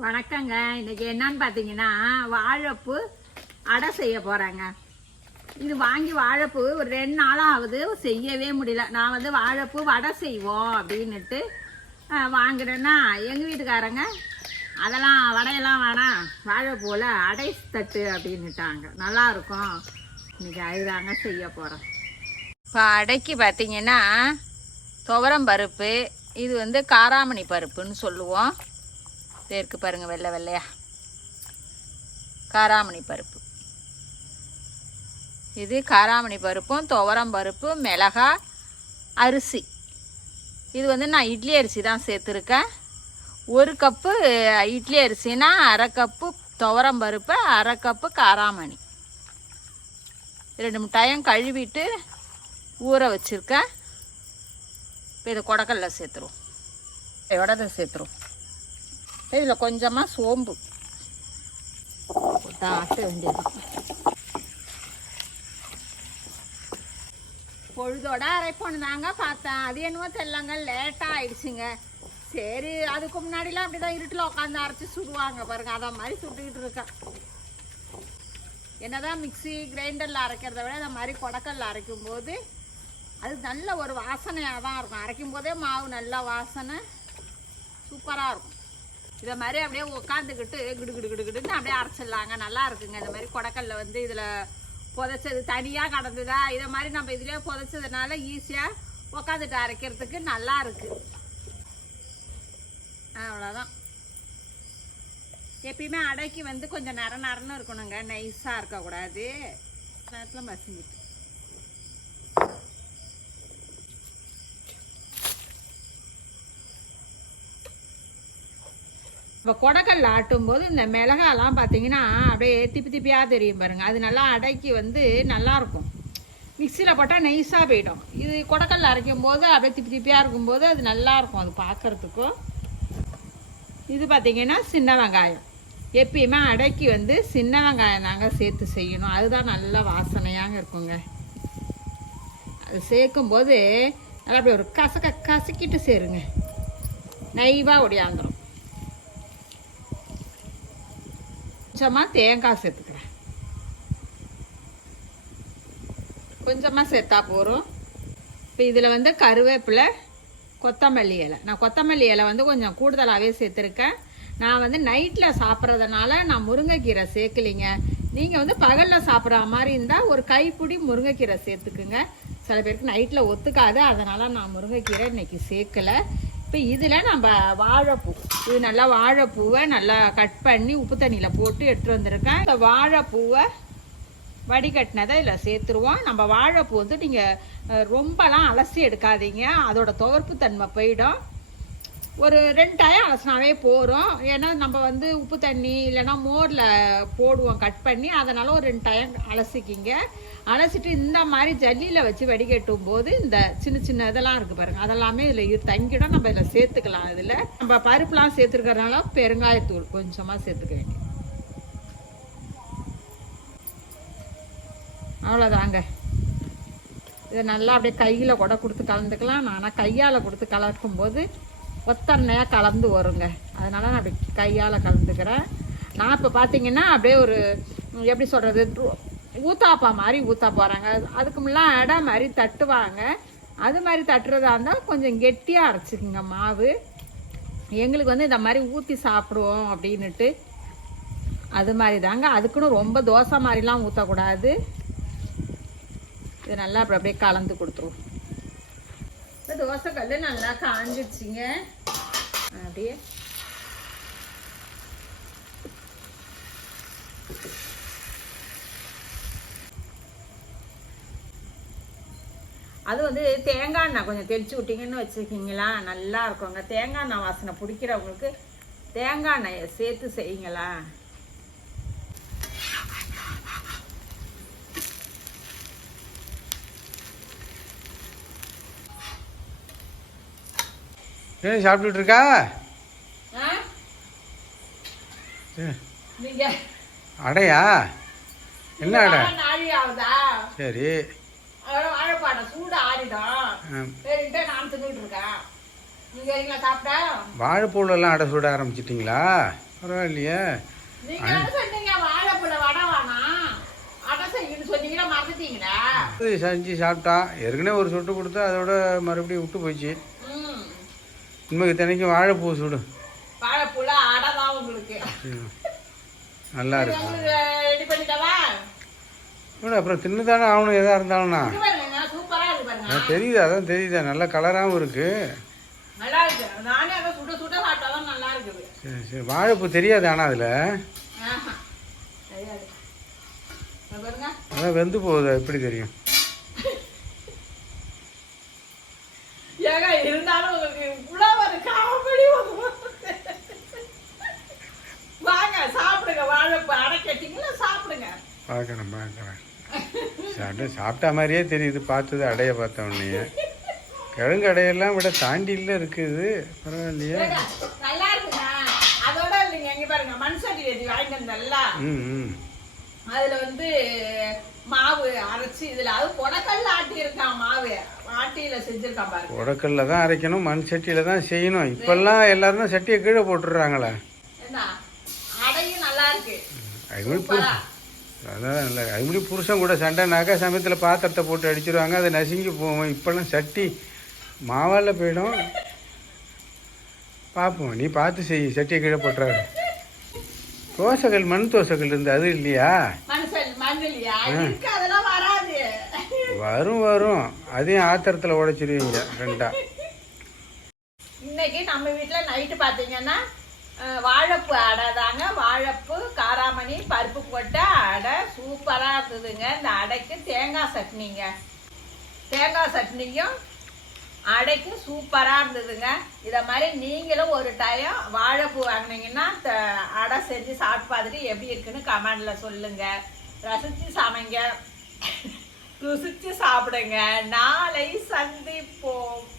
வணக்கங்க. இன்னைக்கு என்னன்னு பார்த்தீங்கன்னா வாழைப்பூ அடை செய்ய போகிறாங்க இது வாங்கி வாழைப்பூ ஒரு ரெண்டு நாளாக ஆகுது செய்யவே முடியல. நான் வந்து வாழைப்பூ வடை செய்வோம் அப்படின்னுட்டு ஆ, வாங்குறேன்னா எங்கள் வீட்டுக்காரங்க அதெல்லாம் வடையெல்லாம் வேணாம். வாழைப்பூவில் அடை தட்டு அப்படின்னுட்டாங்க. நல்லாயிருக்கும் இன்றைக்கி இன்னைக்கு அதுதாங்க செய்ய போகிறோம் இப்போ அடைக்கு பார்த்தீங்கன்னா துவரம் பருப்பு இது வந்து காராமணி பருப்புன்னு சொல்லுவோம். இது பாருங்கள் வெள்ளை வெள்ளையா. காராமணி பருப்பு. இது காராமணி பருப்பும் துவரம் பருப்பு மிளகா அரிசி. இது வந்து நான் இட்லி அரிசி தான் சேர்த்துருக்கேன். ஒரு கப்பு இட்லி அரிசினா அரை கப்பு துவரம் பருப்பு அரை கப்பு காராமணி. ரெண்டு மிட்டாயம் கழுவிட்டு ஊற வச்சுருக்கேன். இப்போ இதை கொடக்கல்ல சேர்த்துருவோம். இதோட சேர்த்துருவோம். இதில் கொஞ்சமாக சோம்பு போட்டு ஆட்ட வேண்டியது பொழுதோட அரைப்போன்னு தாங்க பார்த்தேன். அது என்னவோ தெரியலங்க லேட்டாக ஆயிடுச்சுங்க. சரி அதுக்கு முன்னாடிலாம் அப்படி தான் இருட்டில் உட்காந்து அரைச்சி சுடுவாங்க பாருங்கள் அதை மாதிரி சுட்டுக்கிட்டு இருக்கேன். என்னதான் மிக்ஸி கிரைண்டரில் அரைக்கிறத விட இந்த மாதிரி கொடக்கல்ல அரைக்கும் போது அது நல்ல ஒரு வாசனையாக தான் இருக்கும். அரைக்கும் போதே மாவு நல்ல வாசனை சூப்பராக இருக்கும். இதை மாதிரி அப்படியே உட்காந்துக்கிட்டு கிடு கிடு கிடு கிடுன்னு அப்படியே அரைச்சிடலாங்க. நல்லா இருக்குங்க. இந்த மாதிரி கொடக்கல்ல வந்து இதில் புதைச்சது தனியாக கடந்ததா? இதை மாதிரி நம்ம இதுலேயே புதைச்சதுனால ஈஸியாக உக்காந்துட்டு அரைக்கிறதுக்கு நல்லா இருக்கு. அவ்வளோதான் எப்பயுமே அடைக்கு வந்து கொஞ்சம் நர நரன்னு இருக்கணுங்க. நைஸாக இருக்கக்கூடாது. நேரத்தில் மசிஞ்சிட்டு. இப்போ கொடக்கல்ல ஆட்டும் போது இந்த மிளகாலாம் பார்த்தீங்கன்னா அப்படியே திப்பி திப்பியாக தெரியும் பாருங்க. அது நல்லா அடக்கி வந்து நல்லா இருக்கும் மிக்சியில் போட்டால் நைஸாக போயிடும். இது கொடக்கல்ல அரைக்கும் போது அப்படியே திப்பி திப்பியாக இருக்கும்போது அது நல்லா இருக்கும் அது பார்க்கறதுக்கும் இது பார்த்தீங்கன்னா சின்ன வெங்காயம். எப்பயுமே அடக்கி வந்து சின்ன வெங்காயம் தாங்க சேர்த்து செய்யணும். அதுதான் நல்ல வாசனையாக இருக்குங்க. அது சேர்க்கும்போது நல்லா அப்படி ஒரு கசக்க கசக்கிட்டு சேருங்க. நைவாக ஒடியாந்துடும் கொஞ்சமாக தேங்காய் சேர்த்துக்கிறேன். கொஞ்சமாக சேர்த்தா போகிறோம் இப்போ இதில் வந்து கருவேப்பிலை கொத்தமல்லி இலை. நான் கொத்தமல்லி இலை வந்து கொஞ்சம் கூடுதலாகவே சேர்த்துருக்கேன். நான் வந்து நைட்டில் சாப்பிட்றதுனால நான் முருங்கைக்கீரை சேர்க்கலிங்க. நீங்கள் வந்து பகலில் சாப்பிட்ற மாதிரி இருந்தால் ஒரு கைப்பிடி முருங்கைக்கீரை சேர்த்துக்குங்க. சில பேருக்கு நைட்டில் ஒத்துக்காது. அதனால் நான் முருங்கைக்கீரை இன்னைக்கு சேர்க்கலை. இப்போ இதில் நம்ம வாழைப்பூ. இது நல்லா வாழைப்பூவை நல்லா கட் பண்ணி உப்பு தண்ணியில் போட்டு எடுத்துகிட்டு வந்திருக்கேன். இந்த வாழைப்பூவை வடிகட்டினதை இதில் சேர்த்துருவோம். நம்ம வாழைப்பூ வந்து நீங்கள் ரொம்பலாம் அலசி எடுக்காதீங்க. அதோட துவர்ப்பு தன்மை போயிடும். ஒரு ரெண்டு டயம் அலசினாவே போகிறோம் ஏன்னா நம்ம வந்து உப்பு தண்ணி இல்லைன்னா மோரில் போடுவோம் கட் பண்ணி. அதனால் ஒரு ரெண்டு டயம் அலசிக்கிங்க. அலசிட்டு இந்த மாதிரி ஜல்லியில் வச்சு வடிகட்டும் போது இந்த சின்ன சின்ன இதெல்லாம் இருக்குது பாருங்கள் அதெல்லாமே இதில் தங்கிடும். நம்ம இதில் சேர்த்துக்கலாம் இதில். நம்ம பருப்புலாம் சேர்த்துருக்கறதுனால பெருங்காயத்தூள் கொஞ்சமாக சேர்த்துக்க வேண்டியது. அவ்வளோதாங்க இதை நல்லா அப்படியே கையில் கூட கொடுத்து கலந்துக்கலாம். நான் ஆனால் கையால் கொடுத்து கலக்கும் போது ஒத்தன்னையாக கலந்து வருங்க. அதனால் நான் அப்படி கையால் கலந்துக்கிறேன். நான் இப்போ பார்த்தீங்கன்னா அப்படியே ஒரு எப்படி சொல்கிறது ஊத்தாப்பா மாதிரி ஊற்றா போகிறாங்க அதுக்கு முன்னாடி அடை மாதிரி தட்டுவாங்க. அது மாதிரி தட்டுறதா இருந்தால் கொஞ்சம் கெட்டியாக அரைச்சிக்குங்க மாவு. எங்களுக்கு வந்து இந்த மாதிரி ஊற்றி சாப்பிடுவோம் அப்படின்னுட்டு. அது மாதிரி தாங்க அதுக்குன்னு ரொம்ப தோசை மாதிரிலாம் ஊற்றக்கூடாது இது நல்லா அப்படி அப்படியே கலந்து கொடுத்துருவோம். இப்போ தோசை கல் நல்லா காஞ்சிடுச்சிங்க அப்படியே. அது வந்து தேங்காய் எண்ணெய் கொஞ்சம் தெளிச்சு விட்டிங்கன்னு வச்சுக்கிங்களா? நல்லா இருக்குங்க. தேங்காய் எண்ணெய் வாசனை பிடிக்கிறவங்களுக்கு தேங்காய் எண்ணெயை சேர்த்து செய்யுங்களா ஏன் சாப்பிட்டுட்டு இருக்கா? அடையா? என்ன அடை? சரி. அதோட வாழைப்பாடம் சூடு ஆறிடும். ம், சரின்ட்டு நான் தின்னுட்டு இருக்கேன். நீங்க வரீங்களா சாப்பிட்டா? வாழைப்பூலெல்லாம் அடை சுட ஆரம்பிச்சிட்டிங்களா? பரவாயில்லையே. செஞ்சு சாப்பிட்டா. ஏற்கனவே ஒரு சொட்டு கொடுத்தா அதோட மறுபடியும் விட்டு போச்சு இன்மைக்கு தினைக்கும் வாழைப்பூ சுடு. வாழைப்பூல அடை தான் உங்களுக்கு. ம். நல்லா இது இருக்கு உங்களுக்கு ரெடி பண்ணிட்டவா? அப்புறம் தின்னு தானே ஆகணும் எதாக இருந்தாலும்ண்ணா தெரியுது அதான் தெரியுதா நல்ல கலராகவும் இருக்கு. சரி சரி. வாழைப்பூ தெரியாது ஆனால் அதில். அதான் வெந்து போகுது எப்படி தெரியும் ஏங்க இருந்தாலும் உங்களுக்கு இவ்வளவு ஒரு காமெடி வாங்க சாப்பிடுங்க வாழைப்பூ அடை கேட்டீங்களா சாப்பிடுங்க பார்க்குறேன் பார்க்குறேன் சாப்பிட்டு சாப்பிட்டா மாதிரியே தெரியுது பார்த்தது அடைய பார்த்த உடனே. கிழங்கு அடையெல்லாம் விட தாண்டியில் இருக்குது. பரவாயில்லையே. அதுல வந்து மாவு அரைச்சு இதுல அது கொடக்கல்ல ஆட்டி இருக்கான் மாவு. ஆட்டியில செஞ்சிருக்கான் பாருங்க. உடக்கல்ல தான் அரைக்கணும் மண் சட்டியில் தான் செய்யணும். இப்போல்லாம் எல்லாரும் சட்டியை கீழே போட்டுடுறாங்களே. என்ன அடையும் நல்லா இருக்கு. அதான் இல்லை அதுமாதிரி புருஷன் கூட சண்டைனாக்கா சமயத்தில் பாத்திரத்தை போட்டு அடிச்சிருவாங்க அது நசுங்கி போகும் இப்போல்லாம் சட்டி மாவால் போயிடும். பார்ப்போம் நீ பார்த்து செய் சட்டியை கீழே போட்டுறாரு தோசைகள் மண் தோசைகள் இருந்து அது இல்லையா? வரும் வரும். அதையும் ஆத்திரத்தில் உடைச்சிருவீங்க ரெண்டா. இன்னைக்கு நம்ம வீட்ல நைட்டு பாத்தீங்கன்னா அஹ், வாழைப்பூ அடை தாங்க. வாழைப்பூ காராமணி பருப்பு போட்ட அடை சூப்பராக இருந்ததுங்க. இந்த அடைக்கு தேங்காய் சட்னிங்க. தேங்காய் சட்னியும் அடைக்கும் சூப்பராக இருந்ததுங்க. இதை மாதிரி நீங்களும் ஒரு டைம் வாழைப்பூ வாங்கினீங்கன்னா த- அடை செஞ்சு சாப்பிட்டு பார்த்துட்டு எப்படி இருக்குன்னு கமெண்டில் சொல்லுங்கள் ரசித்து சமைங்க. ருசித்து சாப்பிடுங்க. நாளை சந்திப்போம்.